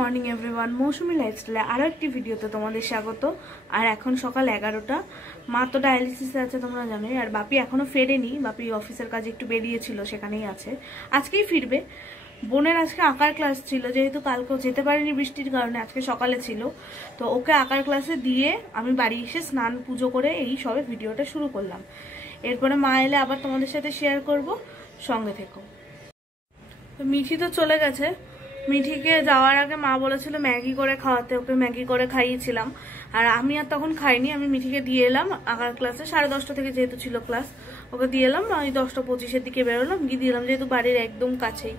Morning everyone, মৌসুমি লাইফস্টাইলে আরও একটি ভিডিওতে তোমাদের স্বাগত। আর এখন সকাল 11টা। মা তো ডায়ালিসিসে আছে তোমরা জানোই, আর বাপি এখনও ফেরেনি। বাপি অফিসের কাজে একটু বেরিয়েছিল, সেখানেই আছে, আজকেই ফিরবে। বোনের আজকে আঁকার ক্লাস ছিল, যেহেতু কালকেও যেতে পারিনি বৃষ্টির কারণে, আজকে সকালে ছিল। তো ওকে আঁকার ক্লাসে দিয়ে আমি বাড়ি এসে স্নান পুজো করে এই সবে ভিডিওটা শুরু করলাম। এরপরে মা এলে আবার তোমাদের সাথে শেয়ার করব, সঙ্গে থেকো। তো মিঠি তো চলে গেছে। মিঠিকে যাওয়ার আগে মা বলেছিল ম্যাগি করে খাওয়াতে, ওকে ম্যাগি করে খাইয়েছিলাম। আর আমি আর তখন খাইনি, আমি মিঠিকে দিয়ে এলাম আঁকার ক্লাসে। 10:30 থেকে যেহেতু ছিল ক্লাস, ওকে দিয়ে এলাম। আমি 10:25-এর দিকে বেরোলাম, গিয়ে দিলাম, যেহেতু বাড়ির একদম কাছেই।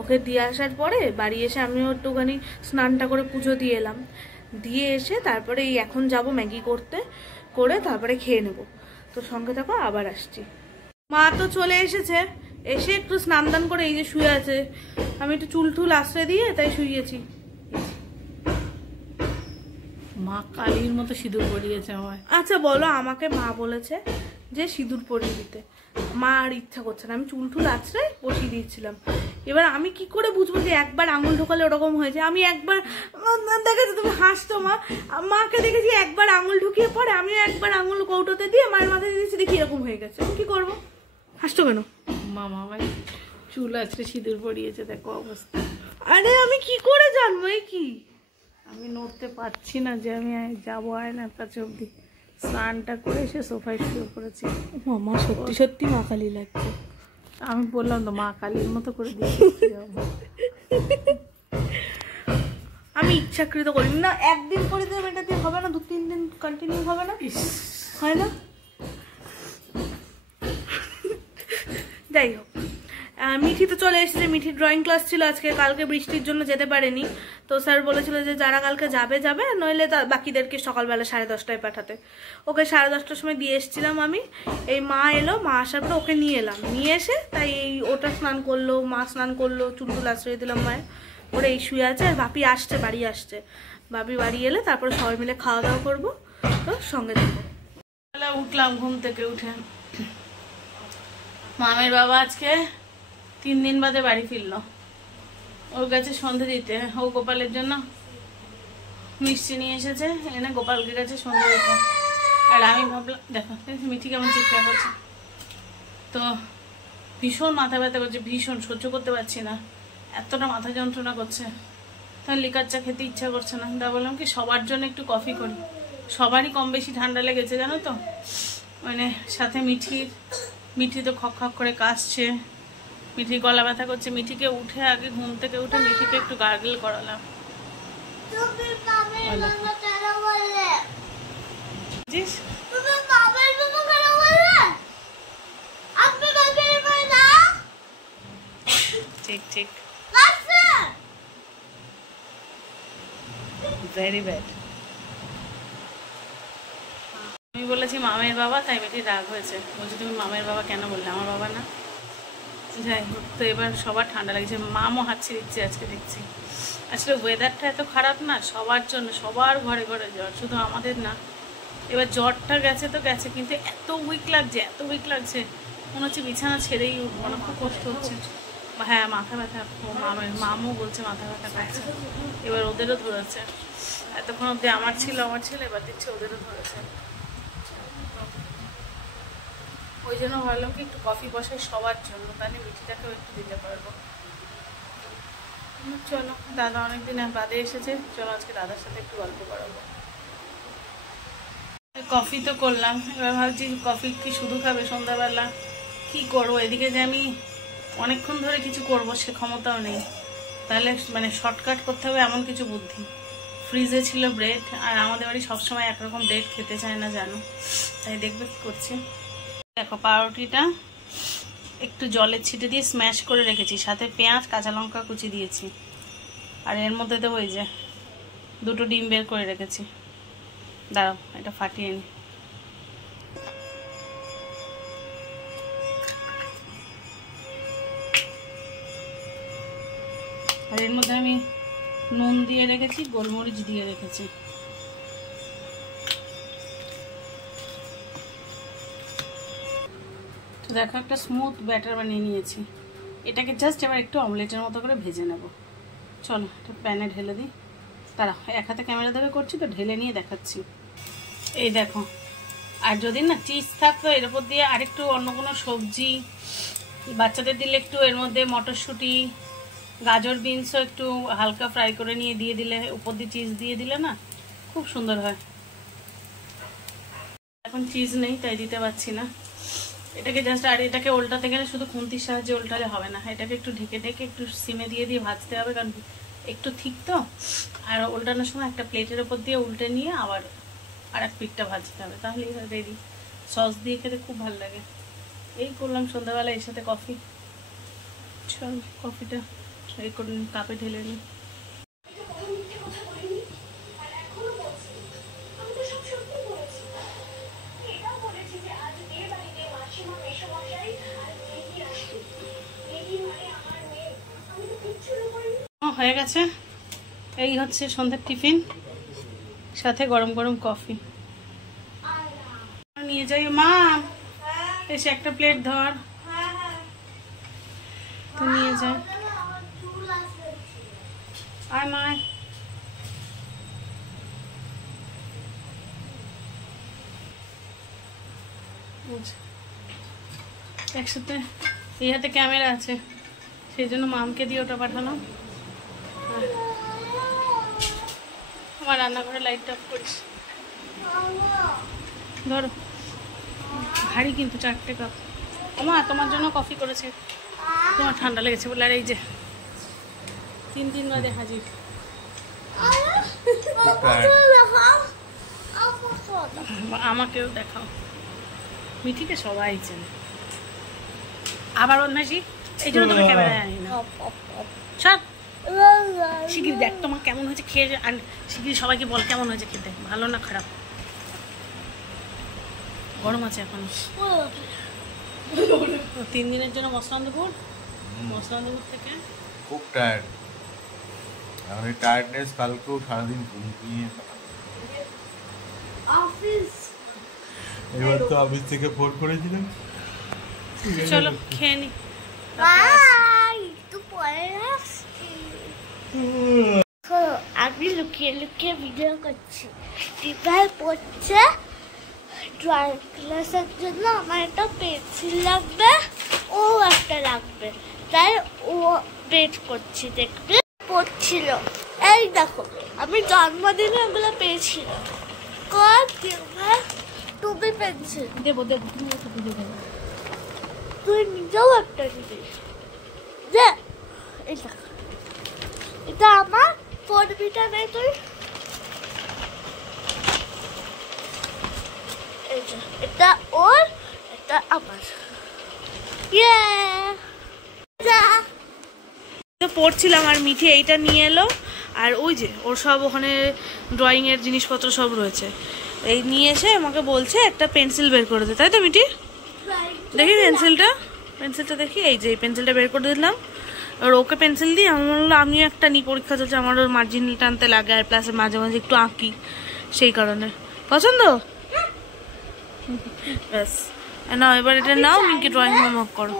ওকে দিয়ে আসার পরে বাড়ি এসে আমিও একটুখানি স্নানটা করে পুজো দিয়ে এলাম। দিয়ে এসে তারপরে এই এখন যাব ম্যাগি করতে, করে তারপরে খেয়ে নেব। তো সঙ্গে থাকো, আবার আসছি। মা তো চলে এসেছে, এসে একটু স্নান দান করে এই যে শুয়ে আছে। আমি একটু চুল টুল আশ্রয় দিয়ে তাই শুয়েছি। মা কালীর মতো সিঁদুর পরিয়েছে আমায়। আচ্ছা বলো, আমাকে মা বলেছে যে সিঁদুর পরিয়ে দিতে, মা আর ইচ্ছা করছে না। আমি চুল টুল আশ্রয় বসিয়ে দিয়েছিলাম। এবার আমি কি করে বুঝবো যে একবার আঙুল ঢোকালে ওরকম হয়েছে? আমি একবার দেখেছো, তুমি হাসতো, মাকে দেখেছি একবার আঙুল ঢুকিয়ে পরে আমিও একবার আঙুল কৌটোতে দিয়ে মায়ের মাথায় দিয়েছি, দেখি এরকম হয়ে গেছে। কি করবো? হাসতো কেন? মামা আমায় চুল আছড়ে সিঁদুর পরিয়েছে, দেখো অবস্থা। আরে আমি কি করে জানবো? এই কি, আমি নড়তে পারছি না যে আমি যাবো আয়নার কাছে অব্দি। স্নানটা করে এসে সোফায় শুয়ে পড়েছি। মামা সত্যি সত্যি মা কালী লাগছে। আমি বললাম তো মা কালীর মতো করে দিয়েছি। আমি ইচ্ছাকৃত করি না, একদিন করে দেব, এটা দিয়ে হবে না, 2-3 দিন কন্টিনিউ হবে না, হয় না? যাই হোক, মিঠি তো চলে এসেছে। মিঠির ড্রয়িং ক্লাস ছিল আজকে, কালকে বৃষ্টির জন্য যেতে পারেনি। তো স্যার বলেছিল যে যারা কালকে যাবে যাবে, নইলে বাকিদেরকে সকালবেলা 10:30টায় পাঠাতে। ওকে 10:30টার সময় দিয়ে এসেছিলাম আমি। এই মা এলো, মা আসার পরে ওকে নিয়ে এলাম, নিয়ে এসে তাই ওটা স্নান করলো, মা স্নান করলো, চুল টুল আশ্রয় দিলাম মায়ের। ওরা এই শুয়ে আছে, আর বাপি আসছে, বাড়ি আসছে। বাপি বাড়ি এলে তারপরে সবাই মিলে খাওয়া দাওয়া করবো। তো সঙ্গে থাকবো। উঠলাম ঘুম থেকে, উঠে মামের বাবা আজকে 3 দিন বাদে বাড়ি ফিরলো। ওর কাছে সন্ধে দিতে, ও গোপালের জন্য মিষ্টি নিয়ে এসেছে, এনে গোপালকে কাছে সন্ধে দিতে। আর আমি ভাবলাম, দেখো মিঠি কেমন চিৎকার করছে। তো ভীষণ মাথা ব্যথা করছে, ভীষণ সহ্য করতে পারছি না, এতটা মাথা যন্ত্রণা করছে। তাহলে লিকার চা খেতে ইচ্ছা করছে না। তা বললাম কি সবার জন্য একটু কফি করি। সবারই কম বেশি ঠান্ডা লেগেছে জানো তো, মানে সাথে মিঠি তো খক খক করে কাশছে, মিঠির গলা ব্যথা করছে। মিঠিকে উঠে আগে ঘুম থেকে উঠে মিঠিকে একটু গার্গল করালাম। ঠিক ঠিক, ভেরি ব্যাড। আমি বলেছি মামের বাবা, তাই মিঠির রাগ হয়েছে, বলছি তুমি মামের বাবা কেন বললে, আমার বাবা না। যাই হোক, তো এবার সবার ঠান্ডা লাগছে, মামও হাঁচি দিচ্ছে আজকে দেখছি। আসলে ওয়েদারটা এত খারাপ না, সবার জন্য, সবার ঘরে ঘরে জ্বর, শুধু আমাদের না। এবার জ্বরটা গেছে তো গেছে, কিন্তু এত উইক লাগছে, এত উইক লাগছে, মনে হচ্ছে বিছানা ছেড়েই উঠবো না, খুব কষ্ট হচ্ছে। হ্যাঁ মাথা ব্যথা, মামও বলছে মাথা ব্যথা করছে। এবার ওদেরও ধরেছে, এতক্ষণ অব্দি আমার ছিল, এবার দিচ্ছে ওদেরও ধরেছে। ওই জন্য ভাবলাম কি একটু কফি বসাই সবার জন্য, তাহলে মিঠিটাকেও একটু দিতে পারবো। চলো, দাদা অনেকদিন বাদে এসেছে, চলো আজকে দাদার সাথে একটু গল্প করাবো। কফি তো করলাম, এবার ভাবছি কফি কি শুধু খাবে সন্ধ্যাবেলা, কি করবো? এদিকে যে আমি অনেকক্ষণ ধরে কিছু করব সে ক্ষমতাও নেই, তাহলে মানে শর্টকাট করতে হবে এমন কিছু বুদ্ধি। ফ্রিজে ছিল ব্রেড, আর আমাদের বাড়ি সবসময় একরকম ব্রেড খেতে চায় না জানো, তাই দেখবে কি করছি। দেখো পাউরুটিটা একটু জলের ছিটে দিয়ে স্ম্যাশ করে রেখেছি, সাথে পেঁয়াজ কাঁচা লঙ্কা কুচি দিয়েছি। আর এর মধ্যে দেবো এই যে 2টো ডিম বের করে রেখেছি। দাঁড়াও এটা ফাটিয়ে নি। আর এর মধ্যে আমি নুন দিয়ে রেখেছি, গোলমরিচ দিয়ে রেখেছি। তো দেখো একটা স্মুথ ব্যাটার বানিয়ে নিয়েছি। এটাকে জাস্ট এবার একটু অমলেটের মতো করে ভেজে নেব। চলো তো প্যানে ঢেলে দিই। তারা এক হাতে ক্যামেরা ধরে করছি তো, ঢেলে নিয়ে দেখাচ্ছি। এই দেখো, আর যদি না চিজ থাকতো এর উপর দিয়ে আরেকটু অন্য কোনো সবজি, বাচ্চাদের দিলে একটু এর মধ্যে মটরশুঁটি, গাজর, বিনসও একটু হালকা ফ্রাই করে নিয়ে দিয়ে দিলে, উপর দিয়ে চিজ দিয়ে দিলে না খুব সুন্দর হয়। এখন চিজ নেই তাই দিতে পারছি না। এটাকে জাস্ট, আর এটাকে উল্টাতে গেলে শুধু খুন্তির সাহায্যে উল্টালে হবে না, এটাকে একটু ঢেকে ঢেকে একটু সিমে দিয়ে দিয়ে ভাজতে হবে, কারণ একটু ঠিক তো। আর উল্টানোর সময় একটা প্লেটের ওপর দিয়ে উল্টে নিয়ে আবার আর এক পিঠটা ভাজতে হবে, তাহলেই রেডি। সস দিয়ে খেতে খুব ভালো লাগে। এই করলাম সন্ধ্যাবেলা, এর সাথে কফি। চল কফিটা এই করে কাপে ঢেলে নিই। হয়ে গেছে, এই হচ্ছে সন্ধ্যার টিফিন, সাথে গরম গরম কফি নিয়ে যাই। মা এসে একটা প্লেট ধর, তো নিয়ে যাই। আয় মা, একসাথে। এই হাতে ক্যামেরা আছে, সেই জন্য মামকে দিয়ে ওটা পাঠানো। আমার রান্নাঘরে লাইটটা অফ করিস। ধরো, ভারী কিন্তু 4টে কাপ। মা তোমার জন্য কফি করেছে, তোমার ঠান্ডা লেগেছে বলে। আর এই যে 3 দিন বাদে হাজির। আমাকেও দেখাও, মিঠিকে সবাই চেনে। আবার বদমাইশি, এই জন্য তোমার ক্যামেরায় আনি না। সব শিগগির দেখ তোমার কেমন হয়েছে খেয়ে, আর শিগগির সবাইকে বল কেমন হয়েছে খেতে, ভালো না খারাপ। গরম আছে এখন। 3 দিনের জন্য মসলান্দপুর থেকে খুব টায়ার্ড। আমার এই টায়ার্ডনেস কালকেও সারাদিন ঘুমিয়ে অফিস, এবার তো অফিস থেকে ফোন করেছিলাম। চলো খেয়ে নি। আমি লুকিয়ে লুকিয়ে ভিডিও করছি। টিপাই পড়ছে ড্রয়িং ক্লাসের জন্য, আমার একটা পেন্সিল লাগবে, ও একটা লাগবে, তাই ও বেট করছি, দেখবে পড়ছিল। এই দেখো, আমি জন্মদিনে ওগুলো পেয়েছিলাম। তুমি পেন্সিল দেবো দেবো, তুমি একটু বুঝে দেবো। তুই নিজেও একটা নিবি যে, এই দেখ, এটা আমার 4Bটা নেই তুই। এই যে এটা ওর, এটা আমার। পড়ছিলাম আর মিঠি এইটা নিয়ে এলো, আর ওই যে ওর সব ওখানে ড্রয়িং এর জিনিসপত্র সব রয়েছে। এই নিয়ে এসে আমাকে বলছে একটা পেন্সিল বের করে দে, তাই তো মিঠি? দেখি পেন্সিলটা দেখি। এই যে এই পেন্সিলটা বের করে দিলাম, আর ওকে পেন্সিল দিই। আমি বললো আমিও একটা নিই, পরীক্ষা চলছে, আমারও মার্জিন টানতে লাগে, আর প্লাসে মাঝে মাঝে একটু আঁকি, সেই কারণে। পছন্দ? ব্যাস না, এবার এটা নাও, মিকি ড্রয়িং হোমওয়ার্ক করো।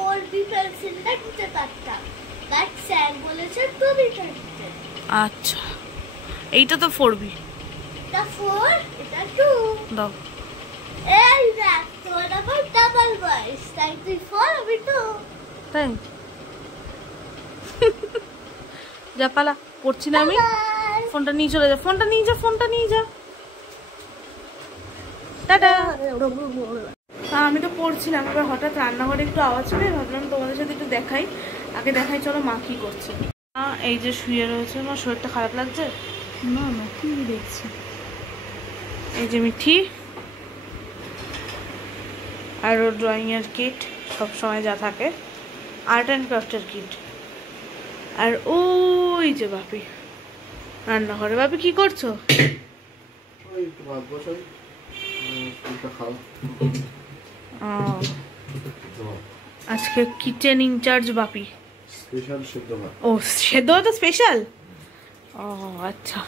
আচ্ছা, এইটা তো 4B। দাও। তাই যা পালা, পড়ছি না আমি। ফোনটা নিয়ে চলে যা, ফোনটা নিয়ে যা। টাটা। আমি তো পড়ছিলাম, এবার হঠাৎ রান্নাঘরে একটু আওয়াজ পেয়ে ভাবলাম তোমাদের সাথে একটু দেখাই। আগে দেখাই চলো মা কি করছে। এই যে শুয়ে রয়েছে, আমার শরীরটা খারাপ লাগছে না, কি দেখছি। এই যে মিঠি আর ওর ড্রয়িং এর কিট, সব সময় যা থাকে, আর্ট অ্যান্ড ক্রাফটের কিট। আর ওই যে বাপি রান্নাঘরে। বাপি কি করছো? আজকে কিচেন ইনচার্জ বাপি। ও সেদ্ধ ভাত স্পেশাল। ও আচ্ছা।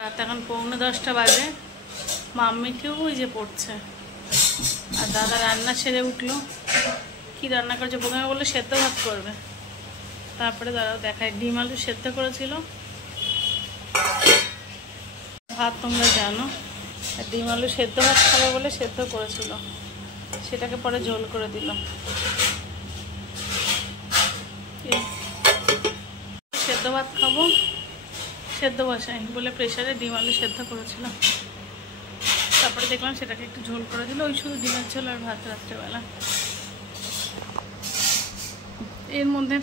রাত এখন 9:45 বাজে। মাম্মিকেও ওই যে পড়ছে, আর দাদা রান্না সেরে উঠলো। কি রান্না করছে? প্রথমে বললো সেদ্ধ ভাত করবে, তারপরে দাঁড়াও দেখায়, ডিম আলু সেদ্ধ করেছিল, ভাত তোমরা জানো, আর ডিম আলু সেদ্ধ ভাত খাবে বলে সেদ্ধ করেছিল, সেটাকে পরে ঝোল করে দিল। সেদ্ধ ভাত খাবো, সেদ্ধ বসাই বলে প্রেশারে ডিম আলু সেদ্ধ করেছিলাম, তারপরে দেখলাম সেটাকে একটু ঝোল করে দিল, ওই শুধু ডিমের ঝোল আর ভাত রাত্রেবেলা। এর মধ্যে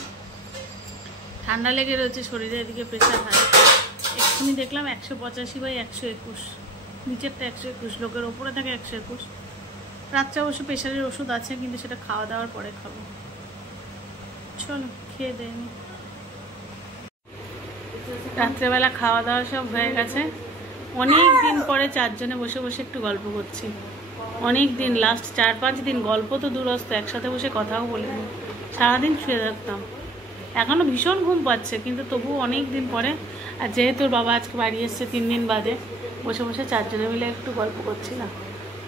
ঠান্ডা লেগে রয়েছে শরীরে, এদিকে প্রেশার হাই। এক্ষুনি দেখলাম 185/121, নিচেরটা 121, লোকের ওপরে থাকে 121। রাত্রে অবশ্য প্রেশারের ওষুধ আছে, কিন্তু সেটা খাওয়া দাওয়ার পরে খাবো। চলো খেয়ে দেয়নি। রাত্রেবেলা খাওয়া দাওয়া সব হয়ে গেছে, অনেক দিন পরে চারজনে বসে বসে একটু গল্প করছি। অনেক দিন, লাস্ট 4-5 দিন গল্প তো দূরস্থ, একসাথে বসে কথাও বলিনি, সারাদিন শুয়ে থাকতাম। এখনও ভীষণ ঘুম পাচ্ছে, কিন্তু তবুও অনেক দিন পরে, আর যেহেতু বাবা আজকে বাড়ি এসছে 3 দিন বাদে, বসে বসে চারজনে মিলে একটু গল্প করছিলাম।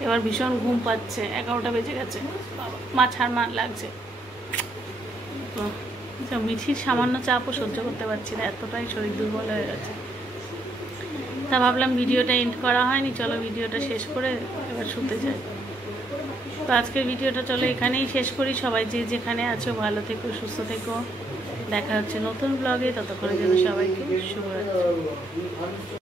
এবার ভীষণ ঘুম পাচ্ছে, 11টা বেজে গেছে, মাথার মান লাগছে। তো মিঠির সামান্য চাপও সহ্য করতে পারছি না, এতটাই শরীর দুর্বল হয়ে গেছে। তা ভাবলাম ভিডিওটা এন্ড করা হয়নি, চলো ভিডিওটা শেষ করে এবার শুতে যাই। তো আজকের ভিডিওটা চলো এখানেই শেষ করি। সবাই যে যেখানে আছো ভালো থেকো, সুস্থ থেকো, দেখা হচ্ছে নতুন ব্লগে, ততক্ষণের জন্য সবাইকে শুভরাত্রি।